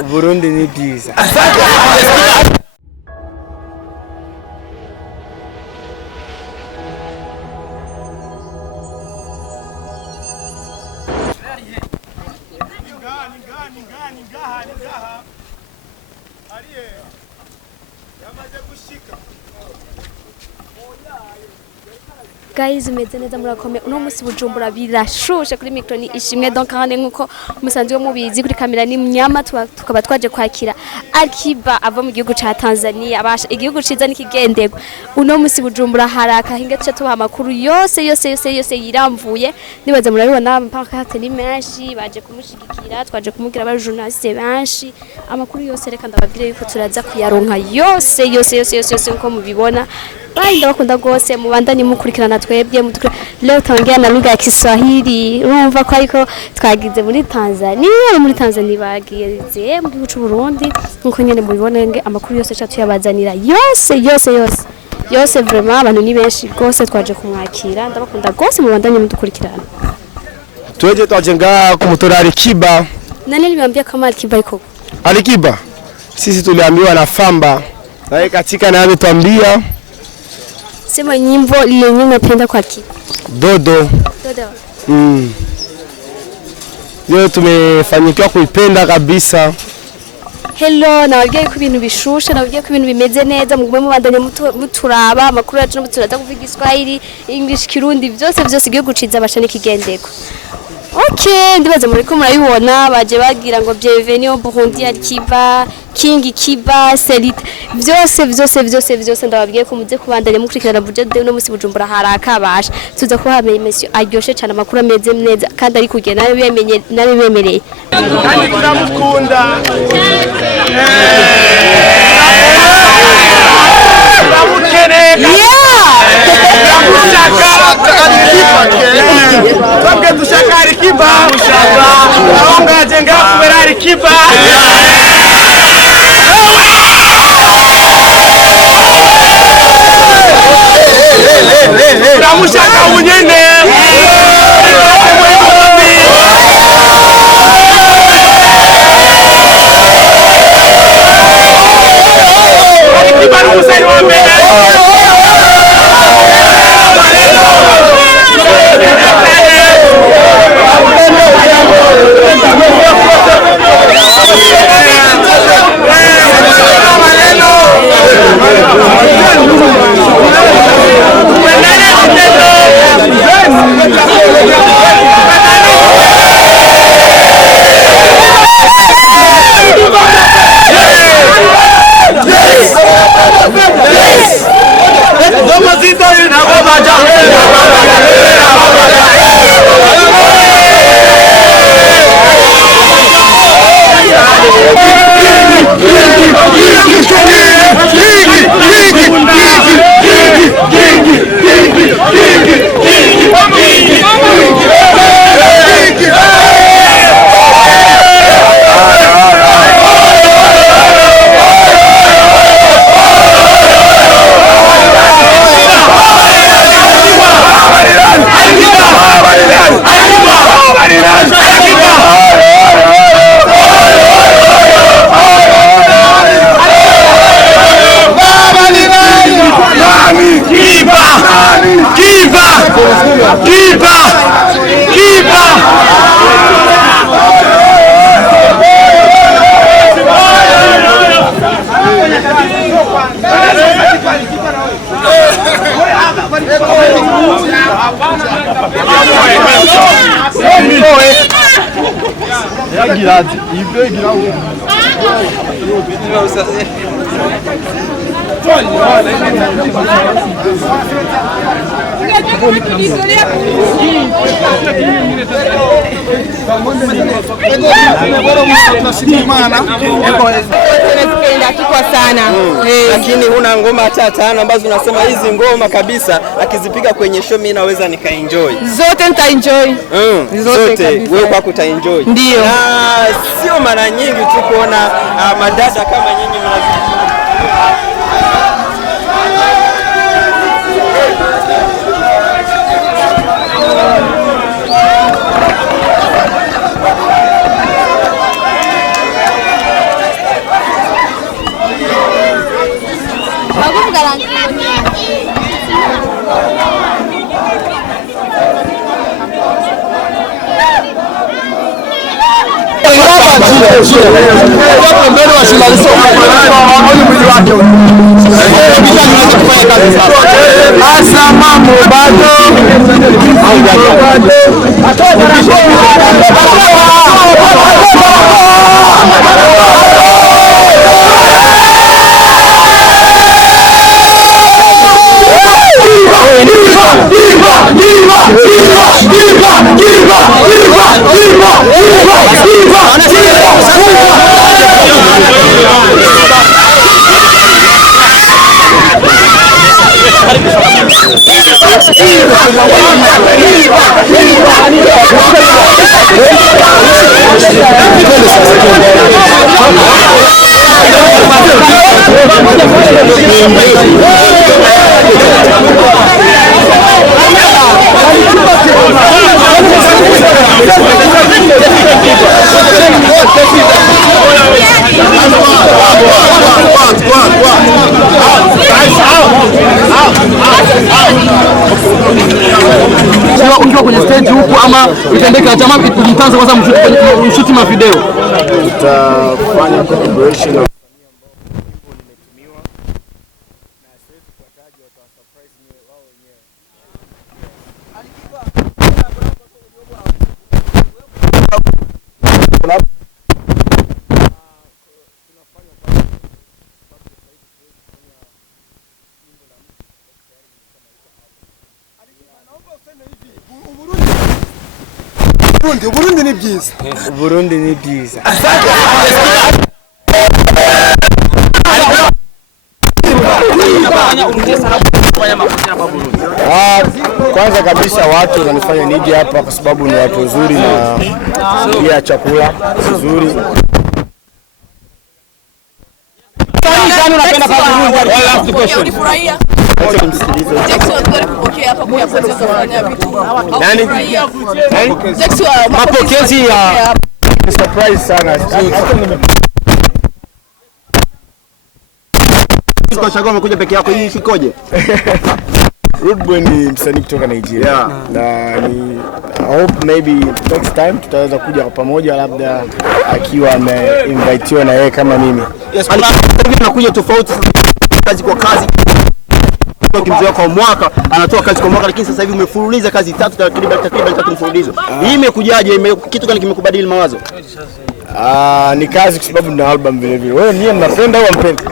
Burundi ni byiza. Guys, meze neza murakome uno musi Bujumbura birashushe kuri micro ni ishimwe donc kandi nkuko musanzwe mubizi kuri kamera ni Mnyama tukaba twaje kwakira Alikiba ava mu gihugu ca Tanzania abasha igihugu ciza nikigendego uno musi Bujumbura haraka hinga cyo tuba amakuru yose yiramvuye nibaza murabibona mpaka ni menshi baje kumushigikira twaje kumubwira aba journaliste benshi amakuru yose reka ndababwire yuko turaza kuyaronka yose uko mubibona. Bye ndabakunda gose mubandanye mukurikirana twebwe leo tongea na lugha ya Kiswahili urumva ko ariko twagize muri Tanzania bagize mu gihugu cy'u Burundi nkuko nyene mubibonenge amakuru yose cyatu yabazanira yose vraiment abantu ni benshi gose twaje kumwakira ndabakunda gose mubandanye mudukurikirana. Tweje twajenga kumutora Alikiba. Nani aliambia kama Alikiba iko? Alikiba sisi tuliambiwa na Famba na katika na ametuambia sema nyimbo lenye napenda kwa Alikiba. Dodo. Leo tumefanikiwa kuipenda kabisa. Hello, nababwiye ko ibintu bishushe, nababwiye ko ibintu bimeze neza, mugume mubandanye muturaba amakuru yacu no muturaza kuvuga Igiswahili, English, Kirundi byose igihugu ciza bashane kigendeko. Okay, ndibaza muri ko murabibona baje bagira ngo bienvenue au Burundi Alikiba, King Kiba, Selite byose ndababwiye ko muze kubandanya mukurikirana budget no musi Bujumbura haraka basha tuza ko hameye Melchior aryoshe cyane amakuru ameze neza kandi ari kugenda nabi bemereye kandi ndamukunda tushaka Alikiba naonga jenga kubera Alikiba Ramushaka unyene Alikiba musari wa mbele Lakini una ngoma tano ambazo unasema hizi ngoma kabisa akizipiga kwenye show mimi naweza nikaenjoy. Zote nitaenjoy. Zote wewe kwako utaenjoy. Ndio. Na sio mara nyingi tu kuona madada kama nyinyi mnazi. Ukiwa kwenye stage huku ama itendeka chama mtanzo kwanza mshuti ma video tutafanya collaboration na Burundi ni byiza. Burundi ni byiza. Kwanza kabisa watu wananifanya nije hapa kwa sababu ni watu wazuri na pia chakula kizuri. Nani unapenda kwa Burundi? Last question. Mapokezi ya surprise sana. Kwa sababu umekuja peke yako, hii ikoje? Rude Boy ni msanii kutoka Nigeria. Na ni I hope maybe next time tutaweza kuja kwa pamoja, labda akiwa ameinvitiwa na yeye kama mimi. Yes, anakuja tofauti kazi kwa kazi. Kimzoea kwa mwaka anatoa kazi kwa mwaka, lakini sasa hivi umefululiza kazi takriban 3 mfululizo. Hii imekujaje? Kitu gani kimekubadili mawazo? Ni kazi kwa sababu na album vile vile. Wewe niye mnapenda au mpenda?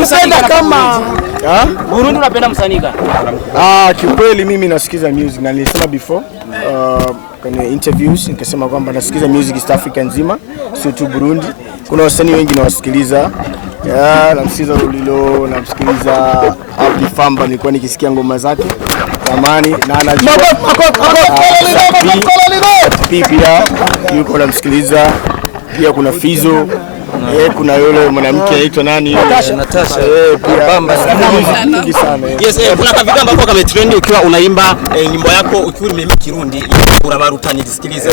Tunapenda kama Burundi unapenda msanii gani? Kiukweli mimi nasikiza music na nilisema before kwenye interviews nikasema kwamba nasikiza music East Africa nzima, sio tu Burundi. Kuna wasanii wengi nawasikiliza. Namsikiza Lolilo, namsikiliza Abdifamba, nilikuwa nikisikia ngoma zake zamani na anajua pia yuko namsikiliza. Pia kuna Fizo, kuna yule mwanamke anaitwa nani? Natasha. Pia bamba sana. Yes, kuna kavitu ambako kama trend ukiwa unaimba nyimbo yako ukiwa umeimba Kirundi urabaruta nisikilize.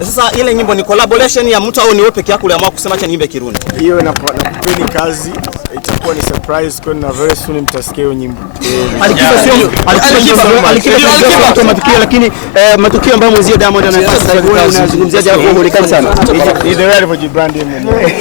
Sasa ile nyimbo ni collaboration ya mtu au ni wewe peke yako uliamua kusema acha niimbe Kirundi? Hiyo napeni kazi itakuwa ni surprise kwa na very soon mtasikia hiyo nyimbo. Alikiba matukio, lakini matukio ambayo mwezio Diamond anafanya sasa hivi unazungumzia jambo muonekana sana. Ni the right for brand mwenyewe.